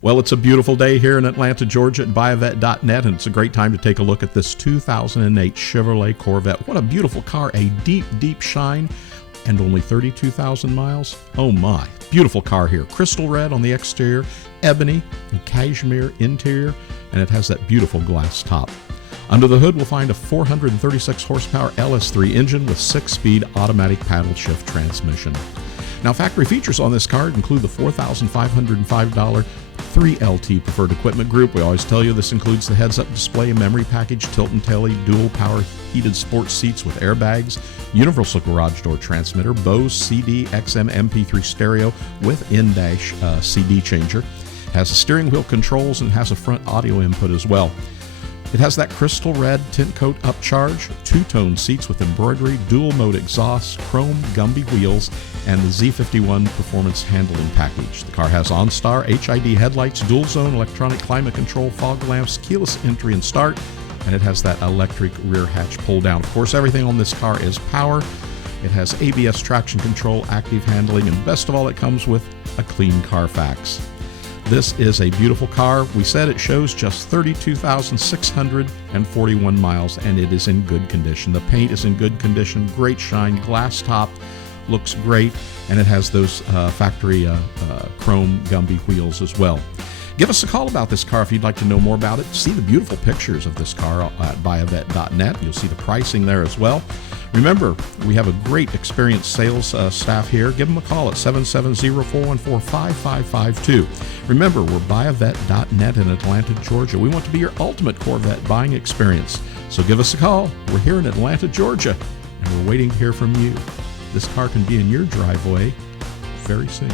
Well, it's a beautiful day here in Atlanta, Georgia at buyavet.net, and it's a great time to take a look at this 2008 Chevrolet Corvette. What a beautiful car, a deep, deep shine, and only 32,000 miles. Oh my, beautiful car here. Crystal red on the exterior, ebony and cashmere interior, and it has that beautiful glass top. Under the hood, we'll find a 436 horsepower LS3 engine with 6-speed automatic paddle shift transmission. Now, factory features on this car include the $4,505 3LT preferred equipment group. We always tell you this includes the heads-up display and memory package, tilt and telly, dual power heated sports seats with airbags, universal garage door transmitter, Bose CD XM MP3 stereo with in-dash CD changer, has steering wheel controls, and has a front audio input as well. It has that crystal red tint coat upcharge, two-tone seats with embroidery, dual mode exhaust, chrome Gumby wheels, and the Z51 performance handling package. The car has OnStar HID headlights, dual zone electronic climate control, fog lamps, keyless entry and start, and it has that electric rear hatch pull down. Of course, everything on this car is power. It has ABS traction control, active handling, and best of all, it comes with a clean Carfax. This is a beautiful car. We said it shows just 32,641 miles, and it is in good condition. The paint is in good condition, great shine, glass top, looks great, and it has those factory chrome Gumby wheels as well. Give us a call about this car if you'd like to know more about it. See the beautiful pictures of this car at buyavet.net. You'll see the pricing there as well. Remember, we have a great experienced sales staff here. Give them a call at 770-414-5552. Remember, we're buyavet.net in Atlanta, Georgia. We want to be your ultimate Corvette buying experience. So give us a call. We're here in Atlanta, Georgia, and we're waiting to hear from you. This car can be in your driveway very soon.